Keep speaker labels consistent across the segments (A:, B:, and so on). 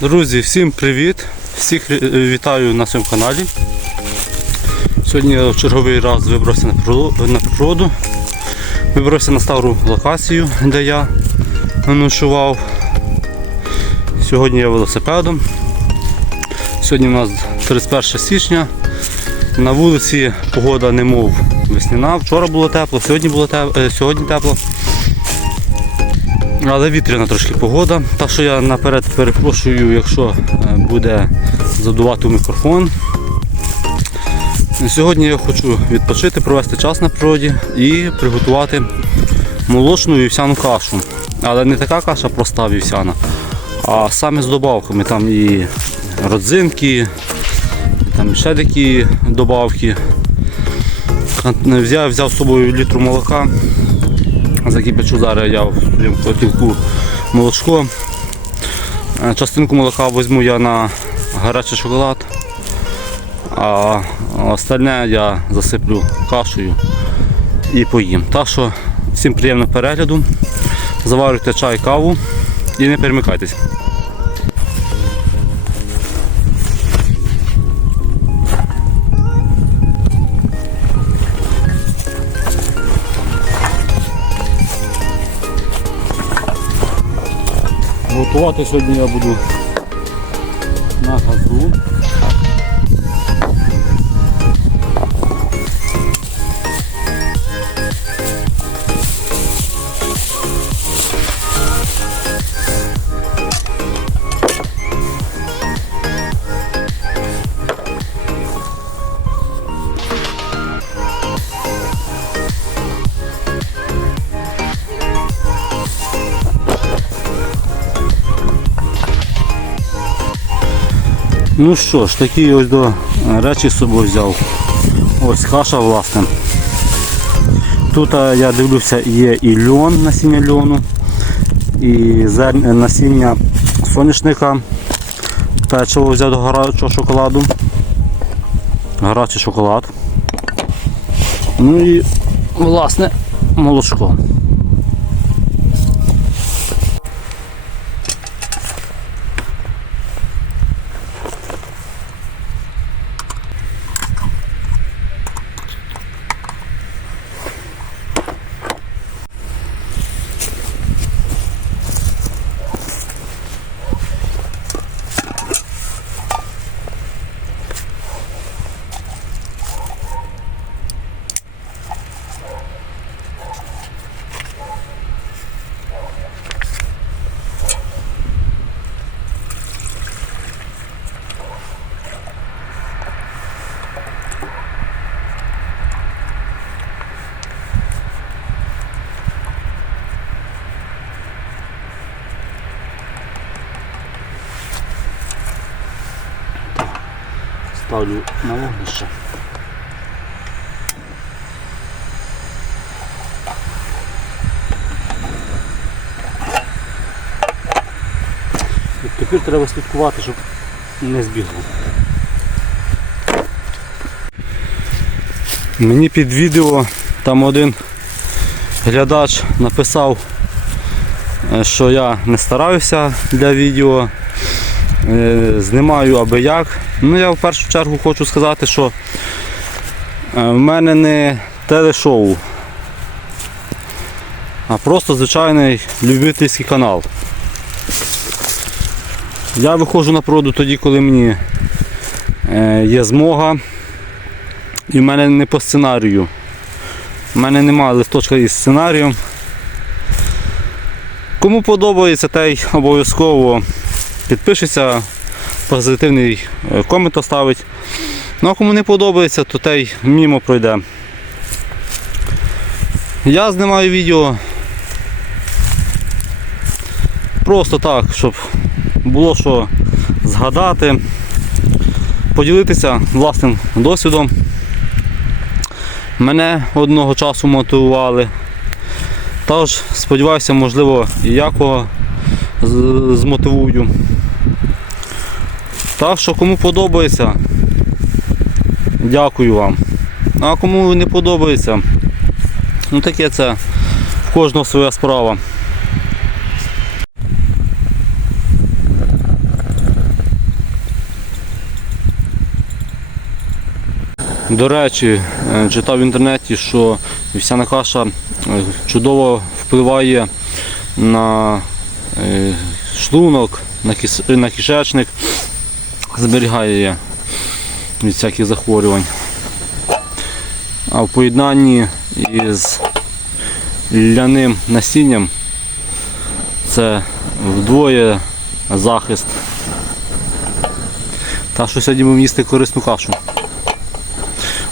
A: Друзі, всім привіт! Всіх е, вітаю на своєму каналі. Сьогодні я в черговий раз вибрався на природу-. Вибрався на стару локацію, де я ночував. Сьогодні я велосипедом. Сьогодні у нас 31 січня. На вулиці погода немов весняна. Вчора було тепло, сьогодні було тепло, сьогодні тепло. Але вітряна трошки погода, так що я наперед перепрошую, якщо е, буде задувати мікрофон. Сьогодні я хочу відпочити, провести час на природі і приготувати молочну вівсяну кашу. Але не така каша проста вівсяна, а саме з добавками. Там і родзинки, там ще такі добавки. Взяв, взяв з собою літру молока. Закипячу зараз я в котівку молочко. Е, Частинку молока візьму я на гарячий шоколад, а остальне я засиплю кашею і поїм. Так що всім приємного перегляду. Заварюйте чай, каву і не перемикайтесь. Готувати сьогодні я буду на газу. Ну що ж, такі ось до речі з собою взяв. Ось каша власне. Тут я дивлюся є і льон, насіння льону, і насіння соняшника. Печиво взяв до гарячого шоколаду. Гарячий шоколад. Ну і власне молочко. Ставлю на вогнище. І Тепер треба слідкувати, щоб не збігло. Мені під відео там один глядач написав, е, що я не стараюся для відео, знімаю аби як. Ну я в першу чергу хочу сказати, що е, в мене не телешоу, а просто звичайний любительський канал. Я виходжу на природу тоді, коли мені е, є змога. І в мене не по сценарію. У мене немає листочка із сценарієм. Кому подобається, той обов'язково підпишеться, позитивний е, комент оставить. Ну а кому не подобається, то той мімо пройде. Я знімаю відео просто так, щоб було що згадати, поділитися власним досвідом. Мене одного часу мотивували. Тож, сподіваюся, можливо, і я кого з- змотивую. Так що кому подобається, дякую вам. А кому не подобається, ну таке це в кожного своя справа. До речі, е, читав в інтернеті, що вівсяна каша е, чудово впливає на шлунок, на, кишечник, зберігає від всяких захворювань. А в поєднанні із ляним насінням це вдвоє захист. Та що сьогодні будемо їсти корисну кашу.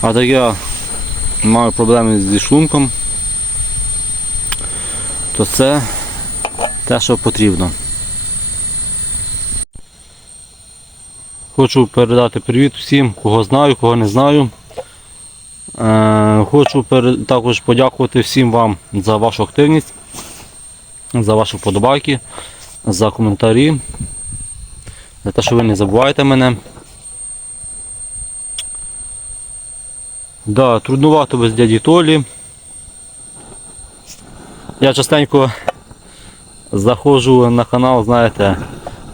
A: А так я маю проблеми зі шлунком, то це те, що потрібно. Хочу передати привіт всім, кого знаю, кого не знаю. Е, Хочу також подякувати всім вам за вашу активність, за ваші вподобайки, за коментарі, за те, що ви не забуваєте мене. Да, труднувато без дяді Толі. Я частенько заходжу на канал, знаєте,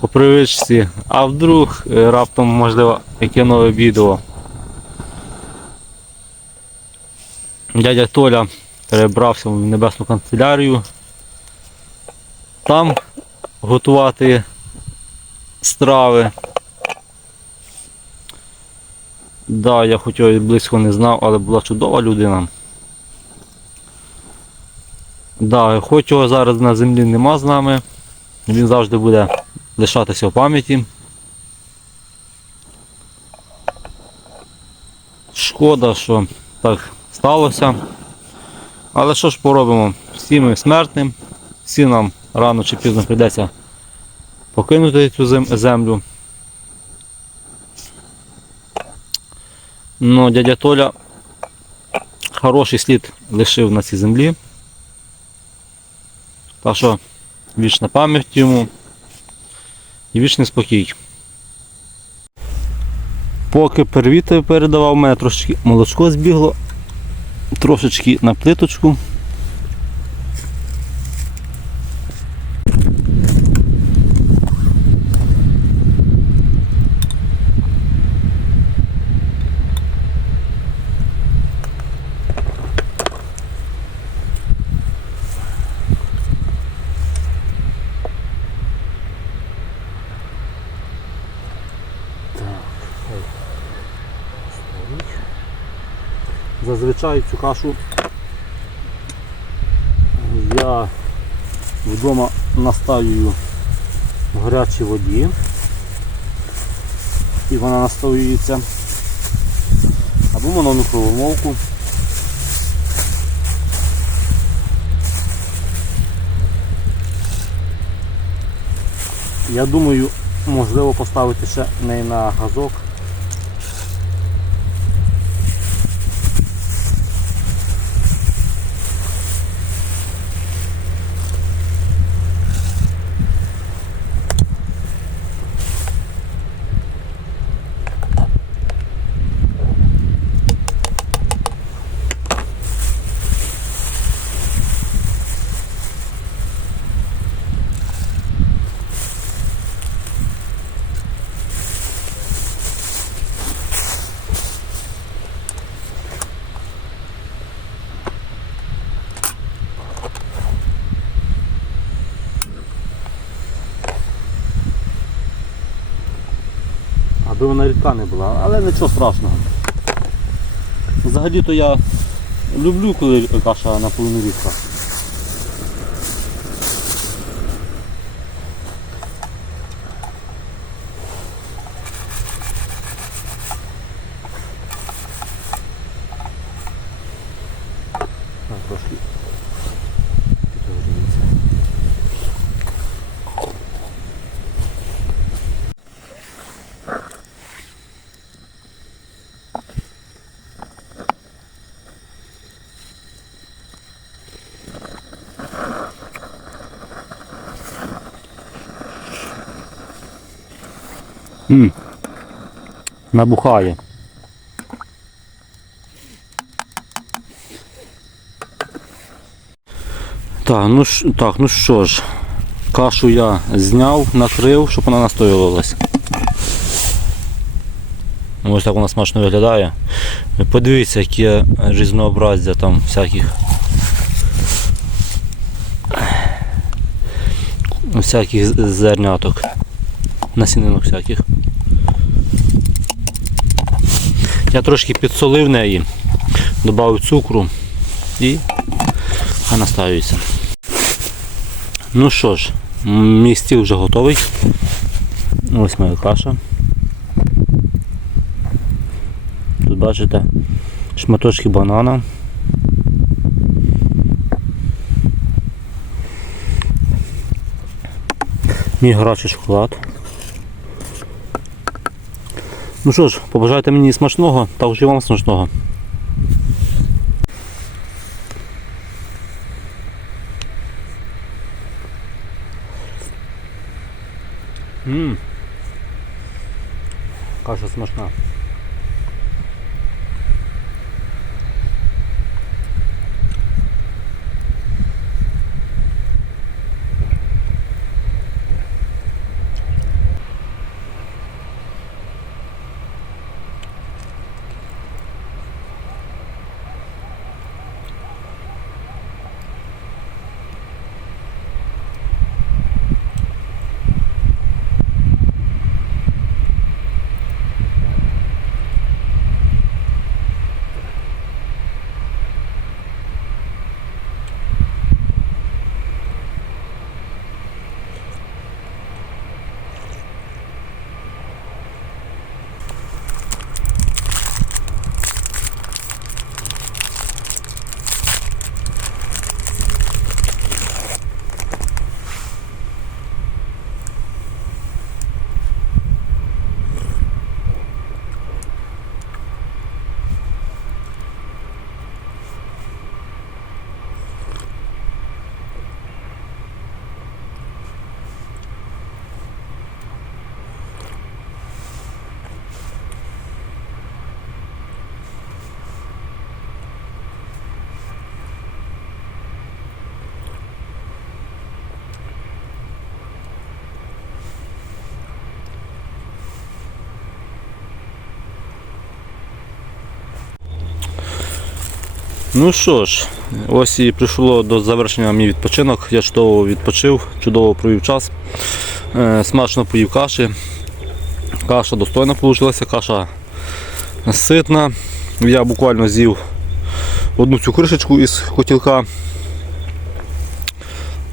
A: по привичці, а вдруг е, раптом можливо яке нове відео. Дядя Толя перебрався в небесну канцелярію. Там готувати страви. Да, я хоч близько не знав, але була чудова людина. Да, хоч його зараз на землі нема з нами, він завжди буде лишатися в пам'яті. Шкода, що так сталося. Але що ж поробимо? Всі ми смертним, всі нам рано чи пізно прийдеться покинути цю землю. Ну, дядя Толя хороший слід лишив на цій землі. Так що вічна пам'ять йому і вічний спокій. Поки привіти передавав, мене трошечки молочко збігло, трошечки на плиточку. Зазвичай цю кашу я вдома настаюю в гарячій воді і вона настоюється або воно мікроволновку. Я думаю, можливо поставити ще не на газок. Аби вона рідка не була, але нічого страшного. Взагалі-то я люблю, коли каша наполовину рідка. Так, трошки. М. Набухає. Так, ну так, ну що ж, кашу я зняв, накрив, щоб вона настоювалась. Ось так вона смачно виглядає. Подивіться, яке різнообраздя там всяких. Всяких зерняток. Насінинок всяких. Я трошки підсолив неї, додав цукру і настаюється. Ну що ж, мій стіл вже готовий. Ось моя каша. Тут бачите шматочки банана. Мій гарячий шоколад. Ну що ж, побажайте мені смачного, також і вам смачного. Ммм. Каша смачна. Ну що ж, ось і прийшло до завершення мій відпочинок. Я чудово відпочив, чудово провів час. Е, Смачно поїв каші. Каша достойна вийшла, каша ситна. Я буквально з'їв одну цю кришечку із котілка.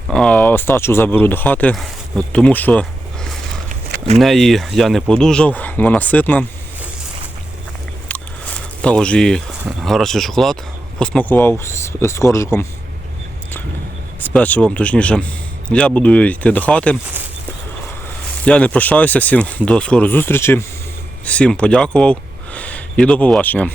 A: А остачу заберу до хати, тому що неї я не подужав, вона ситна. Також і гарячий шоколад посмакував з, з коржиком, з печивом точніше. Я буду йти до хати. Я не прощаюся всім до скорої зустрічі. Всім подякував і до побачення.